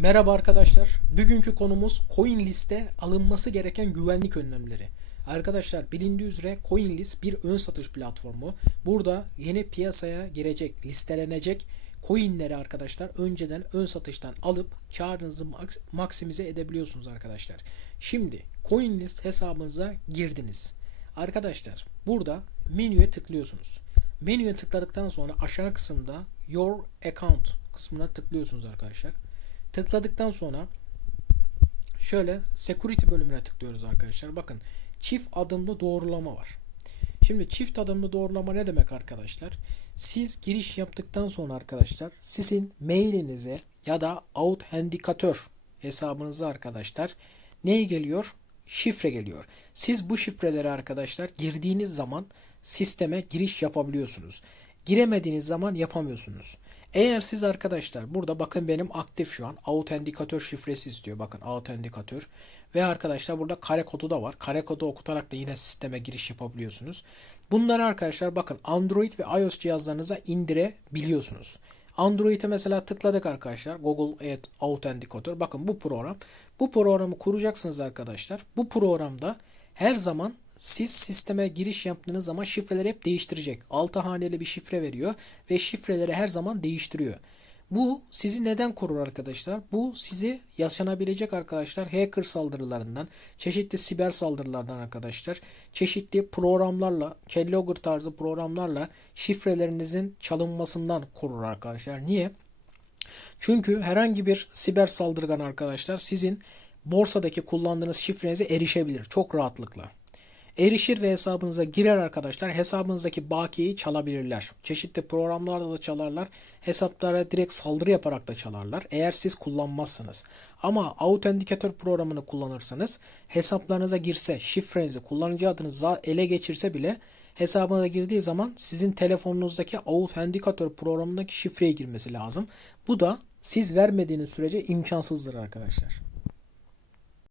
Merhaba arkadaşlar. Bugünkü konumuz CoinList'te alınması gereken güvenlik önlemleri. Arkadaşlar bilindiği üzere CoinList bir ön satış platformu. Burada yeni piyasaya girecek, listelenecek coinleri arkadaşlar önceden ön satıştan alıp karınızı maks- maksimize edebiliyorsunuz arkadaşlar. Şimdi CoinList hesabınıza girdiniz. Arkadaşlar burada menüye tıklıyorsunuz. Menüye tıkladıktan sonra aşağı kısımda Your Account kısmına tıklıyorsunuz arkadaşlar. Tıkladıktan sonra şöyle security bölümüne tıklıyoruz arkadaşlar. Bakın çift adımlı doğrulama var. Şimdi çift adımlı doğrulama ne demek arkadaşlar? Siz giriş yaptıktan sonra arkadaşlar sizin mailinize ya da authentikatör hesabınıza arkadaşlar ne geliyor? Şifre geliyor. Siz bu şifreleri arkadaşlar girdiğiniz zaman sisteme giriş yapabiliyorsunuz. Giremediğiniz zaman yapamıyorsunuz. Eğer siz arkadaşlar burada bakın benim aktif şu an autentikatör şifresi istiyor. Bakın autentikatör ve arkadaşlar burada kare kodu da var. Kare kodu okutarak da yine sisteme giriş yapabiliyorsunuz. Bunları arkadaşlar bakın Android ve iOS cihazlarınıza indirebiliyorsunuz. Android'e mesela tıkladık arkadaşlar. Google Ad Authenticator. Bakın bu program. Bu programı kuracaksınız arkadaşlar. Bu programda her zaman siz sisteme giriş yaptığınız zaman şifreleri hep değiştirecek. 6 haneli bir şifre veriyor ve şifreleri her zaman değiştiriyor. Bu sizi neden korur arkadaşlar? Bu sizi yaşanabilecek arkadaşlar hacker saldırılarından, çeşitli siber saldırılardan arkadaşlar, çeşitli programlarla, keylogger tarzı programlarla şifrelerinizin çalınmasından korur arkadaşlar. Niye? Çünkü herhangi bir siber saldırgan arkadaşlar sizin borsadaki kullandığınız şifrenize erişebilir çok rahatlıkla. Erişir ve hesabınıza girer arkadaşlar. Hesabınızdaki bakiyeyi çalabilirler. Çeşitli programlarda da çalarlar. Hesaplara direkt saldırı yaparak da çalarlar. Eğer siz kullanmazsanız. Ama Authenticator programını kullanırsanız hesaplarınıza girse, şifrenizi, kullanıcı adınızı ele geçirse bile hesabına girdiği zaman sizin telefonunuzdaki Authenticator programındaki şifreye girmesi lazım. Bu da siz vermediğiniz sürece imkansızdır arkadaşlar.